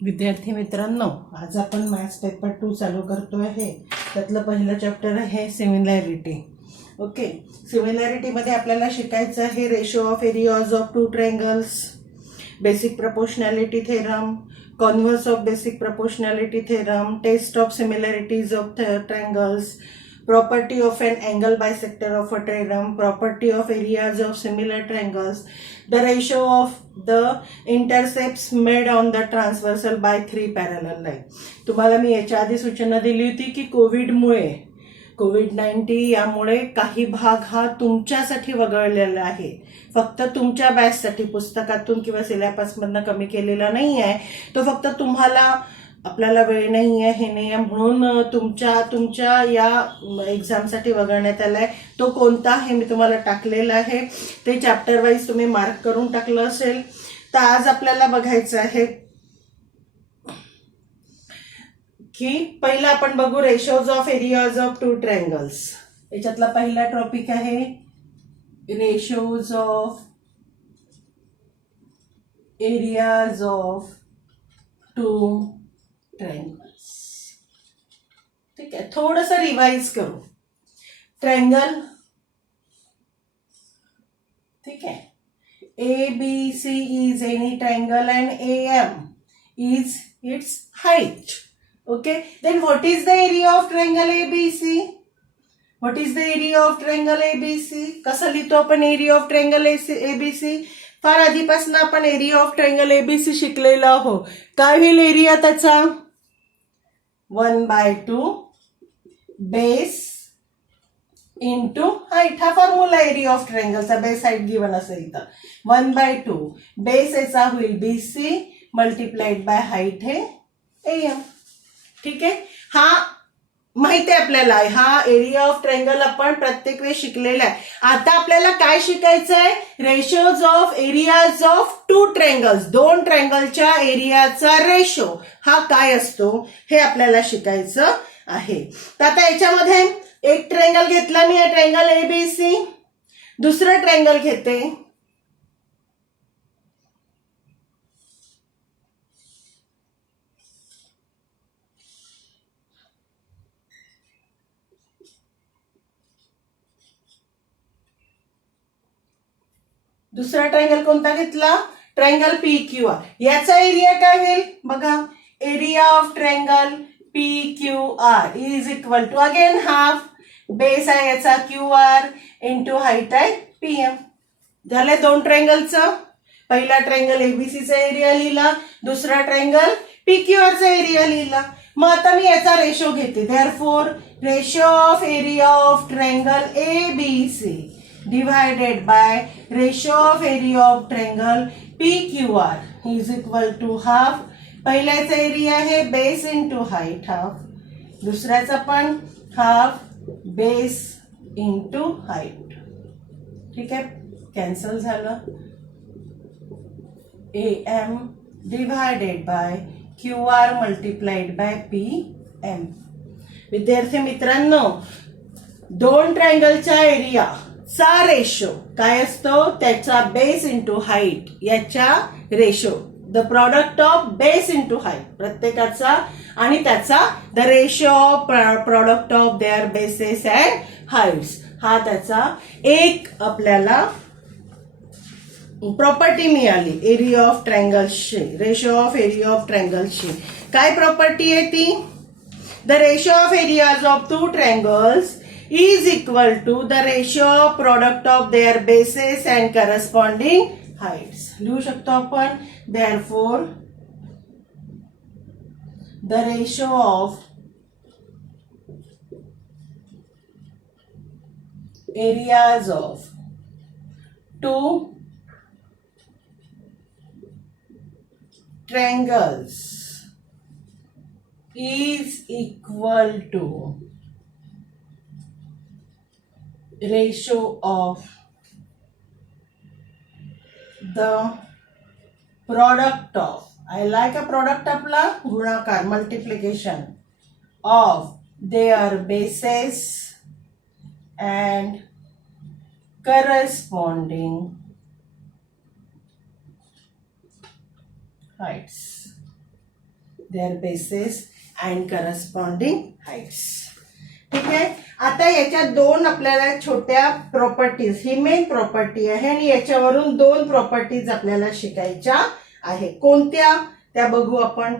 विद्यार्थी मित्रांनो, आज आपण मॅथ्स पेपर 2 चालू करतो आहे. त्यातलं पहिलं चॅप्टर आहे सिमिलॅरिटी. ओके, सिमिलॅरिटीमध्ये आपल्याला शिकायचं आहे ratio of areas of two triangles, basic proportionality theorem, converse of basic proportionality theorem, test of similarities of triangles, property of an angle bisector of a triangle, property of areas of similar triangles, the ratio of the intercepts made on the transversal by 3 parallel line. तुम्हाला मी याच्या आधी सूचना दिली होती की कोविड-19 यामुळे काही भाग हा तुमच्यासाठी वगळलेला आहे, फक्त तुमच्या बॅचसाठी, पुस्तकातून किंवा सिलेबसमधनं कमी केलेला नाही आहे. तो फक्त तुम्हाला, आपल्याला वेळ नाही आहे हे नाही आहे म्हणून तुमच्या या एक्झामसाठी वगळण्यात आलाय. तो कोणता हे मी तुम्हाला टाकलेला आहे, ते चॅप्टर वाईज तुम्ही मार्क करून टाकलं असेल. तर आज आपल्याला बघायचं आहे की पहिला आपण बघू ratios of areas of two triangles. याच्यातला पहिला टॉपिक आहे ratios of areas of two triangles. ठीक आहे, थोडंसं रिवाइज करू. ट्रायंगल, ठीक आहे, ABC is any triangle and AM is its height. Okay, then what is the area of triangle ABC? What is the area of triangle ABC? कसं लिहितो आपण area of triangle ABC? फार आधीपासून आपण area of triangle ABC शिकलेलो आहोत. काय होईल एरिया त्याचा? 1/2 बेस इंटू हाईट. हा फॉर्म्युला एरिया ऑफ ट्रायंगलचा. बेस हाईट गिवन असेल तर 1/2 बेस याचा होईल BC मल्टिप्लाइड बाय हाईट हे AM. ठीक आहे, हा माहिती आहे आपल्याला. हा एरिया ऑफ ट्रायंगल आपण प्रत्येक वेळी शिकलेला आहे. आता आपल्याला काय शिकायचं आहे? Ratios of areas of two triangles. दोन ट्रायंगलच्या एरियाचा रेशो हा काय असतो हे आपल्याला शिकायचं आहे. तर आता याच्यामध्ये एक ट्रायंगल घेतला मी, ट्रायंगल ABC. दुसरं ट्रायंगल घेते, दुसरा ट्रायंगल कोणता घेतला? Triangle PQR. याचा एरिया काय होईल बघा? Area of triangle PQR is equal to again half base आहे याचा QR इंटू हाईट आहे PM. झाले दोन ट्रायंगलचं. पहिला ट्रायंगल ABCचा एरिया लिहिला, दुसरा ट्रायंगल PQRचा एरिया लिहिला. मग आता मी याचा रेशो घेते. Therefore ratio of area of triangle ABC divided by ratio of area of triangle PQR is equal to half. पहिल्याचा एरिया आहे बेस इंटू हाईट हाफ, दुसऱ्याचा पण हाफ बेस इंटू हाईट. ठीक आहे, कॅन्सल झालं. AM divided by QR multiplied by PM. विद्यार्थी मित्रांनो, दोन ट्रायंगलच्या एरिया चा रेशो काय असतो? त्याचा बेस इंटू हाईट याच्या ratio, the product of base into height प्रत्येकाचा, आणि त्याचा the ratio of product of their bases and heights. हा त्याचा एक आपल्याला प्रॉपर्टी मिळाली एरिया ऑफ ट्रायंगल्सची, रेशो ऑफ एरिया ऑफ ट्रायंगल्सची. काय प्रॉपर्टी आहे ती? The ratio of areas of two triangles is equal to the ratio of product of their bases and corresponding heights. लिहू शकतो आपण. Therefore, the ratio of areas of two triangles is equal to ratio of the product of, I like a product आपला गुणाकार multiplication of their bases and corresponding heights. their bases and corresponding heights. ठीक आहे. आता याच्या दोन आपल्याला छोट्या properties, ही main property आहे आणि याच्यावरून दोन प्रॉपर्टीज आपल्याला शिकायच्या आहे. कोणत्या त्या बघू आपण.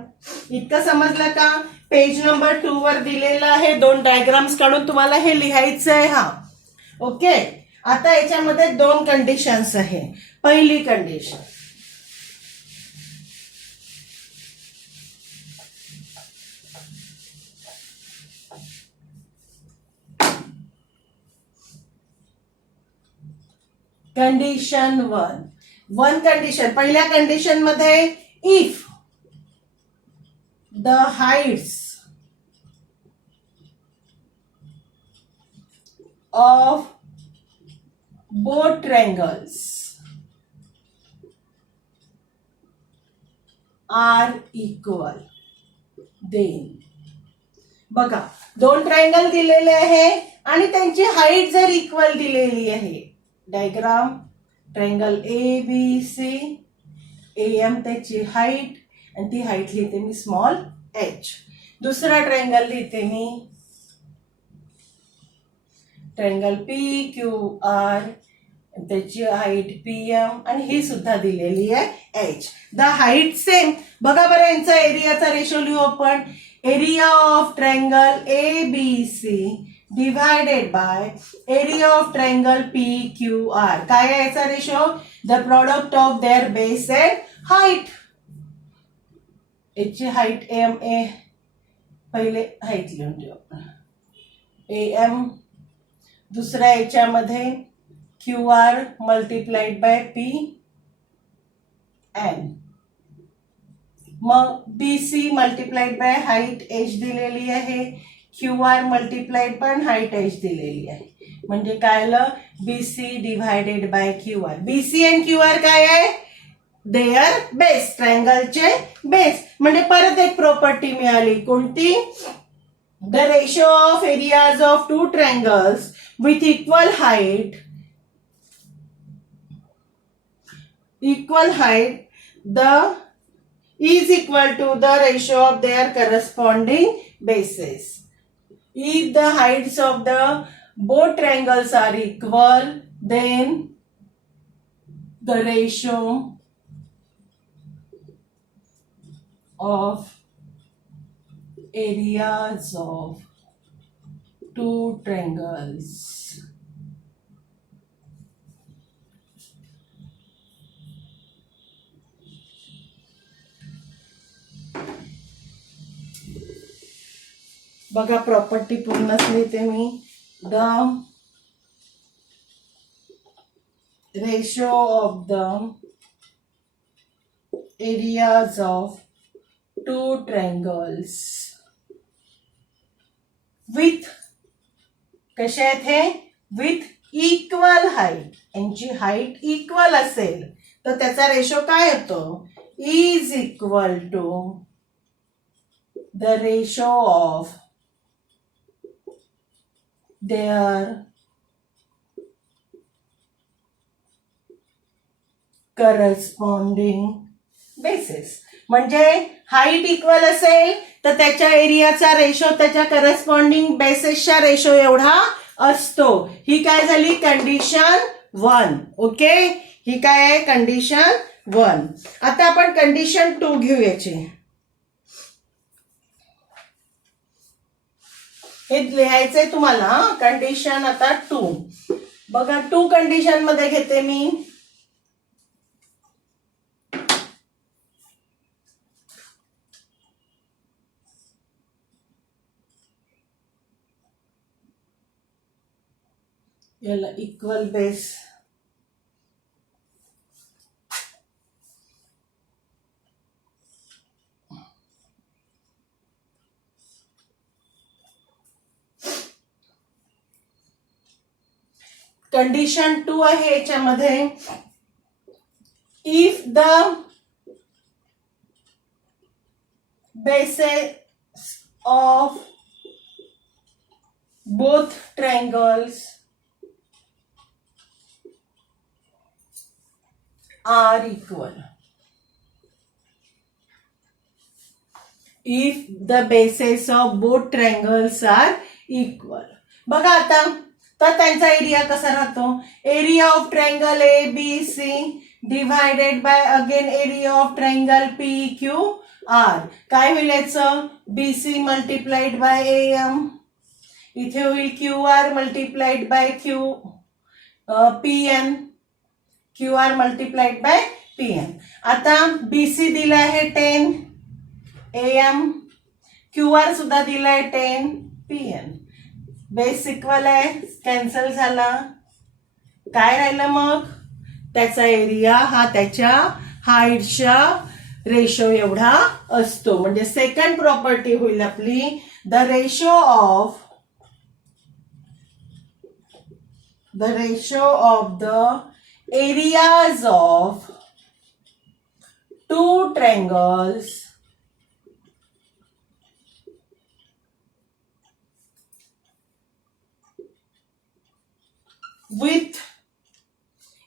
इतकं समजलं का. पेज नंबर 2 वर दिलेलं आहे. दोन डायग्राम्स काढून तुम्हाला हे लिहायचं आहे. हा ओके. आता याच्यामध्ये दोन कंडिशन्स आहे. पहिली कंडिशन, कंडिशन 1 कंडिशन. पहिल्या कंडिशन मध्ये if the Heights of both triangles are equal, then बघा दोन ट्रायंगल दिलेले आहे आणि त्यांची हाईट जर इक्वल दिलेली आहे. Diagram triangle A B C, M त्याची हाईट आणि ती हाईट लिहिते मी स्मॉल एच. दुसरा ट्रायंगल लिहिते मी ट्रायंगल पी क्यू आर, त्याची हाईट पी एम आणि ही सुद्धा दिलेली आहे एच. The height same. बघा बरं यांचा एरियाचा रेशो लिहू आपण. Area of triangle A B C divided by area of triangle P Q R. काय आहे याचा ratio? The product of their base and height. याची हाईट एम ए, पहिले हाईट लिहून देऊ आपण ए एम. दुसऱ्या याच्यामध्ये Q R multiplied by P N. मग B C multiplied by height H दिलेली आहे. Q R multiplied by height H दिलेली आहे. म्हणजे काय आलं? B C divided by Q R. B C and Q R काय आहे? देअर बेस, ट्रायंगलचे बेस. म्हणजे परत एक प्रॉपर्टी मिळाली. कोणती? The ratio of areas of two triangles with equal height, the is equal to the ratio of their corresponding bases. If the heights of the both triangles are equal, then the ratio of areas of two triangles बघा property पूर्णच लिहिते मी. The ratio of the areas of two triangles with, कशा आहेत हे? With equal height. यांची height equal असेल तर त्याचा रेशो काय होतो? Is equal to the ratio of their corresponding bases. म्हणजे हाईट इक्वल असेल तर त्याच्या एरियाचा रेशो त्याच्या करस्पॉन्डिंग बेसिसच्या रेशो एवढा असतो. ही काय झाली? कंडिशन 1. ओके. ही काय आहे? कंडिशन 1. आता आपण कंडिशन 2 घेऊ याची. हे लिहायचंय तुम्हाला. कंडिशन आता 2. बघा 2 कंडिशन मध्ये घेते मी. याला इक्वल बेस. कंडिशन 2 आहे याच्यामध्ये. If the bases of both triangles are equal. If the bases of both triangles are equal. बघा आता तर त्यांचा एरिया कसा राहतो. Area of triangle A B C divided by again area of triangle P Q R. काय होईल याचं. B C multiplied by A M. इथे होईल Q R multiplied by Q P N. Q R multiplied by P N. आता B C दिलं आहे 10 A M. Q R सुद्धा दिलाय 10 पी एन. बेस इक्वल आहे. कॅन्सल झाला. काय राहिलं मग. त्याचा एरिया हा त्याच्या हाईटच्या रेशो एवढा असतो. म्हणजे सेकंड प्रॉपर्टी होईल आपली. The ratio of the areas of two triangles with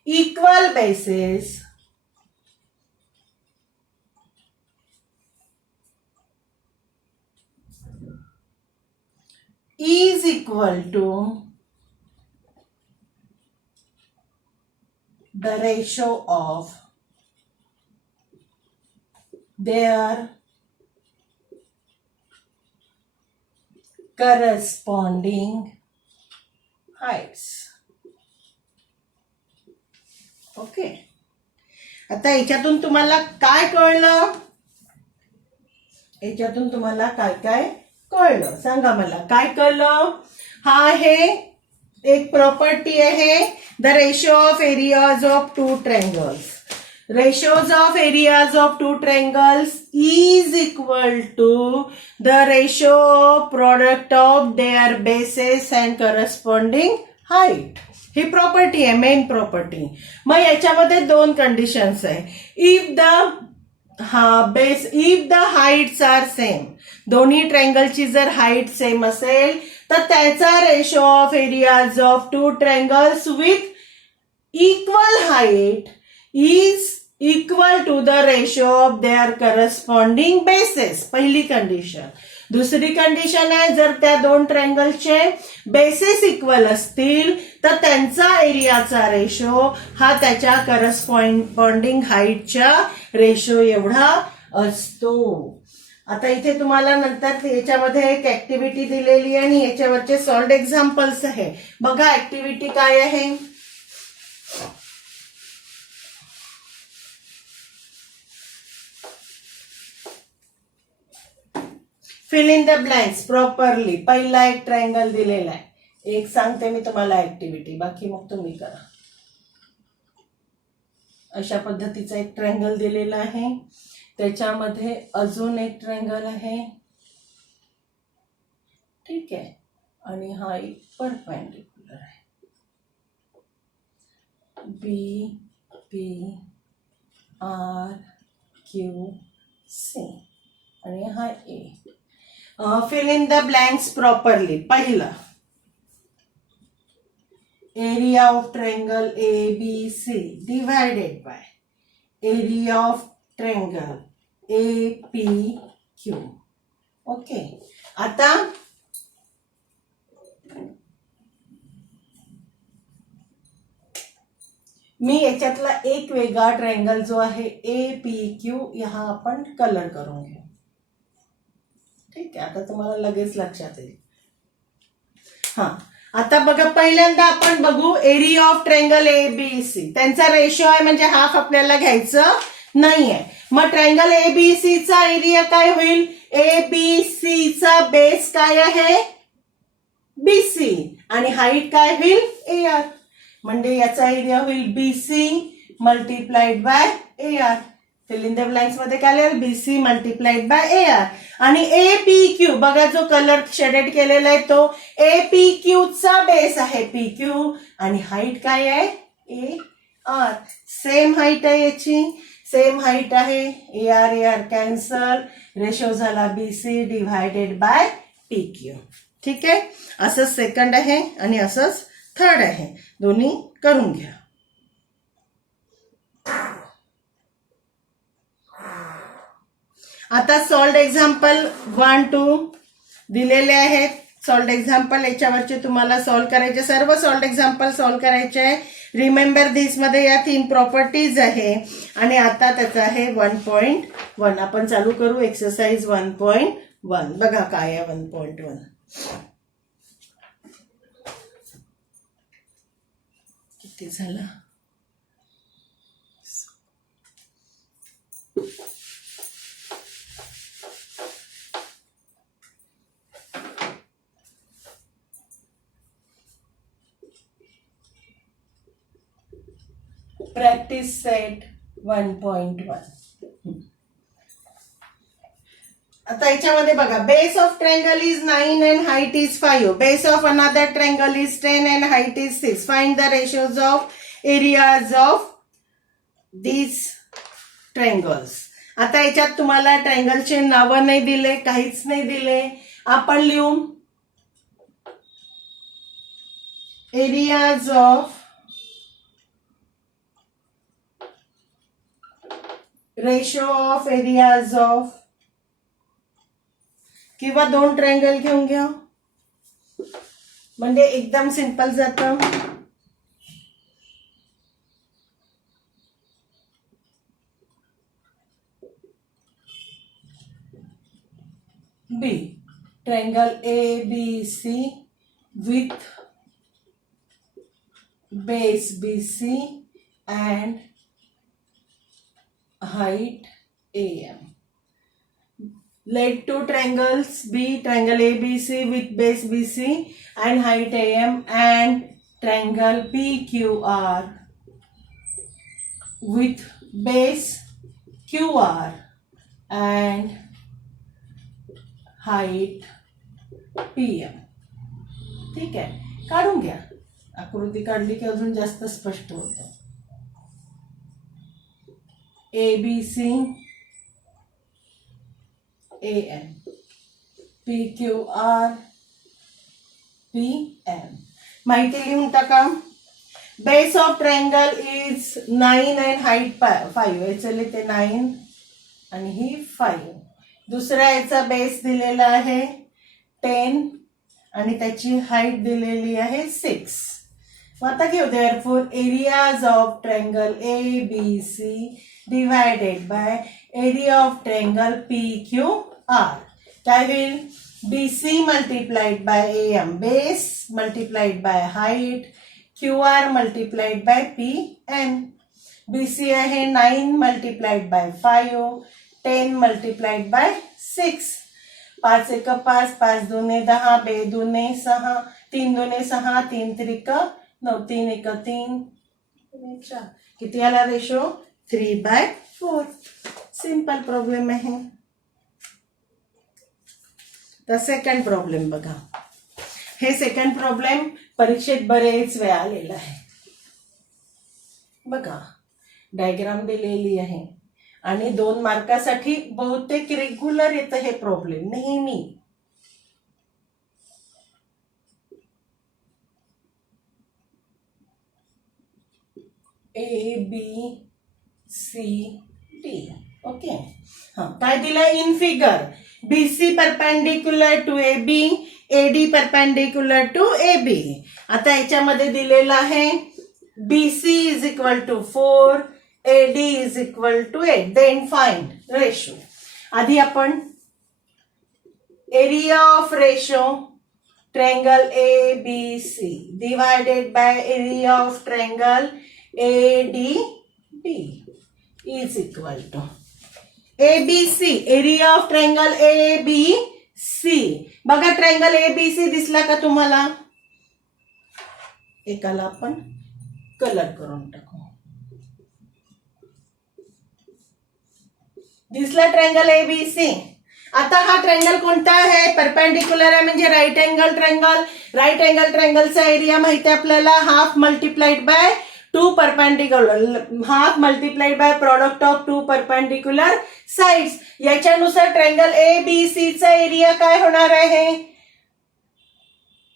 equal bases is equal to the ratio of their corresponding heights. Okay. आता याच्यातून तुम्हाला काय कळलं. याच्यातून तुम्हाला काय काय कळलं सांगा मला. काय कळलं. हा आहे एक प्रॉपर्टी आहे. The ratio of areas of two triangles. ratios of areas of two triangles is equal to the ratio of product of their bases and corresponding height. ही प्रॉपर्टी आहे. Main property. मग याच्यामध्ये दोन कंडिशन्स आहे. If the heights are same. दोन्ही ट्रायंगलची जर height same असेल तर त्याचा ratio of areas of two triangles with equal height is equal to the ratio of their corresponding bases. पहिली कंडिशन. दुसरी कंडिशन आहे जर त्या दोन ट्रायंगलचे बेसेस इक्वल असतील तर त्यांचा एरियाचा रेशो हा त्याच्या करस्पॉन्डिंग हाईटच्या रेशो एवढा असतो. आता इथे तुम्हाला नंतर याच्यामध्ये एक ऍक्टिव्हिटी दिलेली आहे आणि याच्यावरचे सॉल्व्ड एक्झाम्पल्स आहे. बघा ऍक्टिव्हिटी काय आहे. Fill in the blanks properly. पहिला एक ट्रायंगल दिलेला आहे. एक सांगते मी तुम्हाला ऍक्टिव्हिटी. बाकी मग तुम्ही करा. अशा पद्धतीचा एक ट्रायंगल दिलेला आहे. त्याच्यामध्ये अजून एक ट्रायंगल आहे. ठीक आहे. आणि हा एक परपेंडिक्युलर आहे. B P R Q C आणि हा A. Fill in the blanks properly. पहिला area of triangle A B C divided by area of triangle A P Q. Okay. आता मी याच्यातला एक वेगळा ट्रायंगल जो आहे ए पी क्यू हा आपण कलर करून घेऊ. ठीक आहे. आता तुम्हाला लगेच लक्षात येईल. हा आता बघा पहिल्यांदा आपण बघू area of triangle A B C. त्यांचा रेशो आहे म्हणजे हाफ आपल्याला घ्यायचं नाहीये. मग ट्रायंगल ए बी सी चा एरिया काय होईल. ए बी सी चा बेस काय आहे बी सी आणि हाईट काय होईल ए आर. म्हणजे याचा एरिया होईल B C multiplied by A R. Fill in the blanks मध्ये काय लिहिलं B C multiplied by A R. आणि ए पी क्यू बघा जो कलर शेडेड केलेला आहे तो ए पी क्यू चा बेस आहे पी क्यू आणि हाईट काय आहे ए आर. सेम हाईट आहे याची. सेम हाईट आहे. A R cancel. रेशो झाला B C divided by P Q. ठीक आहे. असंच सेकंड आहे आणि असंच थर्ड आहे. दोन्ही करून घ्या. आता सॉल्ड एक्झाम्पल 1, 2 दिलेले आहेत. सॉल्ड एक्झाम्पल याच्यावरचे तुम्हाला सॉल्व करायचे, सर्व सॉल्ड एक्झाम्पल सॉल्व करायचे आहे. रिमेंबर दिस मध्ये या 3 प्रॉपर्टीज आहे. आणि आता त्याचं आहे 1.1. आपण चालू करू एक्सरसाइज 1.1. बघा काय आहे 1.1. किती झालं? Practice set 1.1. आता याच्यामध्ये बघा, base of triangle is 9 and height is 5. Base of another triangle is 10 and height is 6. Find the ratios of areas of these triangles. आता याच्यात तुम्हाला ट्रायंगलचे नावं नाही दिले, काहीच नाही दिले. आपण लिहू areas of ratio of areas of, किंवा 2 ट्रायंगल घेऊन घ्या म्हणजे एकदम सिंपल जातं. बी triangle ABC with base BC and height AM. Let 2 triangles be triangle ABC with base BC and height AM and triangle PQR with base QR and height PM. ठीक आहे, काढून घ्या. आकृती काढली की अजून जास्त स्पष्ट होतं. ABC AM PQR PM. माहिती लिहून टाका. Base of triangle is 9 and height 5. याचे ते 9 आणि ही 5. दुसऱ्या याचा बेस दिलेला आहे 10 आणि त्याची हाईट दिलेली आहे 6. आता घेऊ therefore areas of triangle ABC divided by area of triangle PQR. काय होईल? BC multiplied bye AM base multiplied by height, QR multiplied by PN. BC आहे 9 मल्टिप्लाइड बाय 5, 10 मल्टिप्लाइड बाय 6. 5 1 5, 5 2 10, 2 2 6, 3 2 6, 3 3 9, 3 1 3, 4. किती आला रेशो? 3/4. सिंपल प्रॉब्लेम आहे. तर second problem बघा. हे second problem परीक्षेत बरेच वेळा आलेला आहे. बघा डायग्राम दिलेली आहे आणि 2 मार्कासाठी बहुतेक रेग्युलर येतं हे प्रॉब्लेम नेहमी. ABCD. ओके. काय दिलं in figure? BC perpendicular to AB, AD perpendicular to AB. आता याच्यामध्ये दिलेलं आहे BC is equal to 4, AD is equal to 8. Then find ratio. आधी आपण area of ratio triangle ABC divided by area of triangle ADB is equal to ABC area of triangle ABC. बघा triangle ABC दिसला का तुम्हाला? एकाला आपण colour करून टाकू. दिसला ट्रायंगल ABC. आता हा ट्रायंगल कोणता आहे? परपेंडिक्युलर आहे म्हणजे right angle triangle. Right angle ट्रायंगलचा एरिया माहिती आहे आपल्याला, half multiplied by 2 perpendicular, half multiplied by product of 2 perpendicular sides. याच्यानुसार ट्रायंगल ABC चा एरिया काय होणार आहे?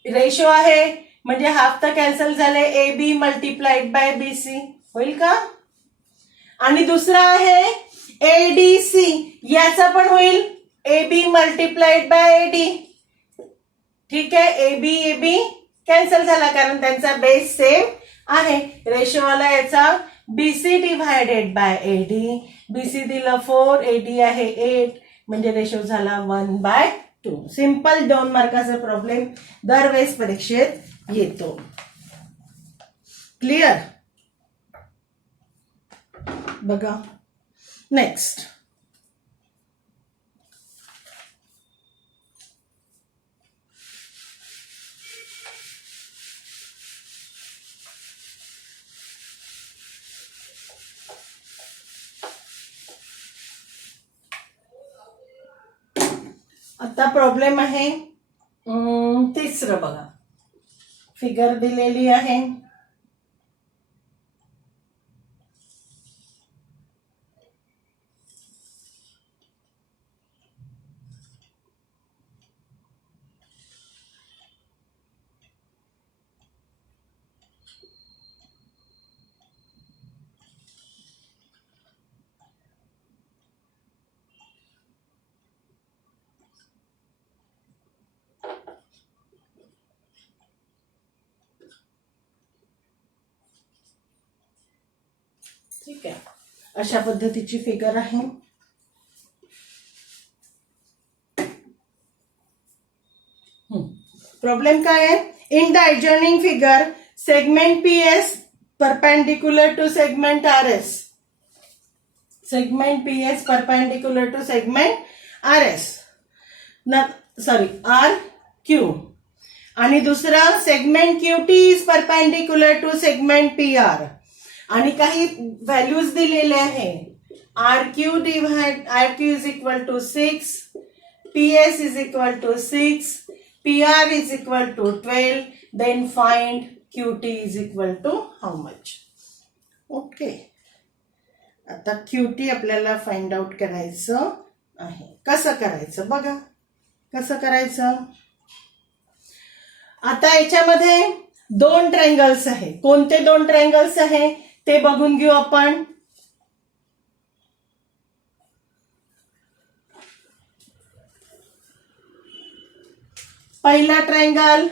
रेशो आहे म्हणजे हाफ तर कॅन्सल झाले, AB मल्टिप्लाइड बाय BC होईल का? आणि दुसरा आहे ADC याचा पण होईल AB मल्टिप्लाइड बाय AD. ठीक आहे, AB कॅन्सल झाला कारण त्यांचा बेस सेम आहे. रेशो आला याचा BC divided by AD. BC दिलं 4, AD आहे 8, म्हणजे रेशो झाला 1/2. सिंपल 2 मार्काचा प्रॉब्लेम दरवेळेस परीक्षेत येतो. क्लिअर? बघा नेक्स्ट. आता प्रॉब्लेम आहे तिसरं. बघा फिगर दिलेली आहे. ठीक आहे, अशा पद्धतीची फिगर आहे. प्रॉब्लेम काय आहे? In the adjoining figure segment PS perpendicular to segment RS. Segment PS perpendicular to segment RS. Sorry RQ. आणि दुसरा segment QT is perpendicular to segment PR. आणि काही व्हॅल्यूज दिलेले आहे. RQ is equal to 6, PS is equal to 6, PR is equal to 12. Then find QT is equal to how much. Okay, आता QT आपल्याला find out करायचं आहे. कसं करायचं बघा, कसं करायचं. आता याच्यामध्ये 2 ट्रायंगल्स आहे. कोणते 2 ट्रायंगल्स आहे ते बघून घेऊ आपण. पहिला ट्रायंगल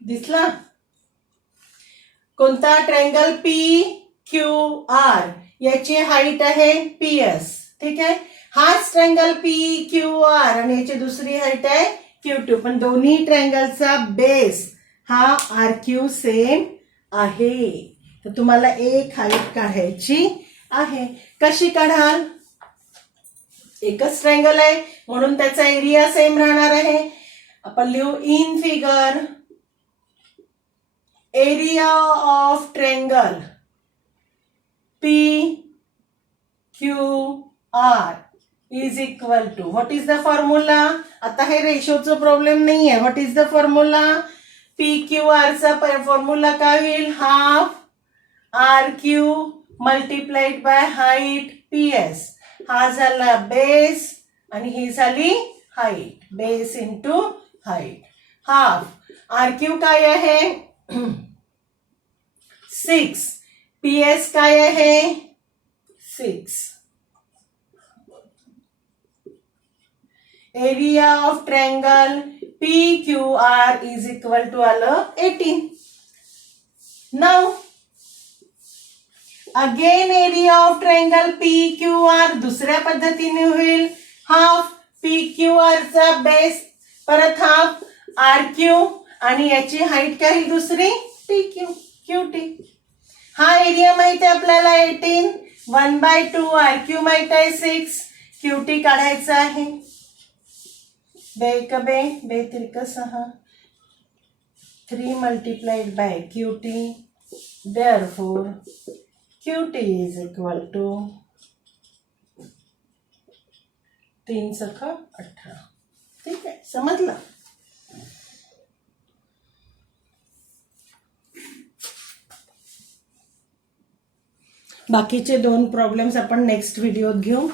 दिसला. कोणता? Triangle PQR. याची हाईट आहे PS. ठीक आहे, हाच ट्रायंगल PQR आणि याची दुसरी हाईट आहे Q2. पण दोन्ही ट्रायंगलचा बेस हा RQ सेम आहे. तर तुम्हाला एक हाईट काढायची आहे. कशी काढाल? एकच ट्रायंगल आहे म्हणून त्याचा एरिया सेम राहणार आहे. आपण लिहू in figure area of triangle PQR is equal to, what is the formula? आता हे रेशोचं प्रॉब्लेम नाही आहे. What is the formula? PQR चा फॉर्म्युला काय होईल? Half RQ multiplied by height PS. हा झाला बेस आणि ही झाली height. Base into height. Half RQ काय आहे? 6. PS काय आहे? 6. Area of triangle PQR is equal to आलं 18. Now again area of triangle PQR दुसऱ्या पद्धतीने होईल. हाफ PQR चा बेस परत हाफ RQ आणि याची हाईट काय होईल? दुसरी QT. हा एरिया माहिती आहे आपल्याला 18. 1/2. RQ माहित आहे 6. QT काढायचा आहे. बे बे त्रिक 6. 3 multiplied by QT. Therefore QT is equal to 3 सख 18. ठीक आहे, समजलं? बाकीचे 2 प्रॉब्लेम्स आपण नेक्स्ट व्हिडिओत घेऊ.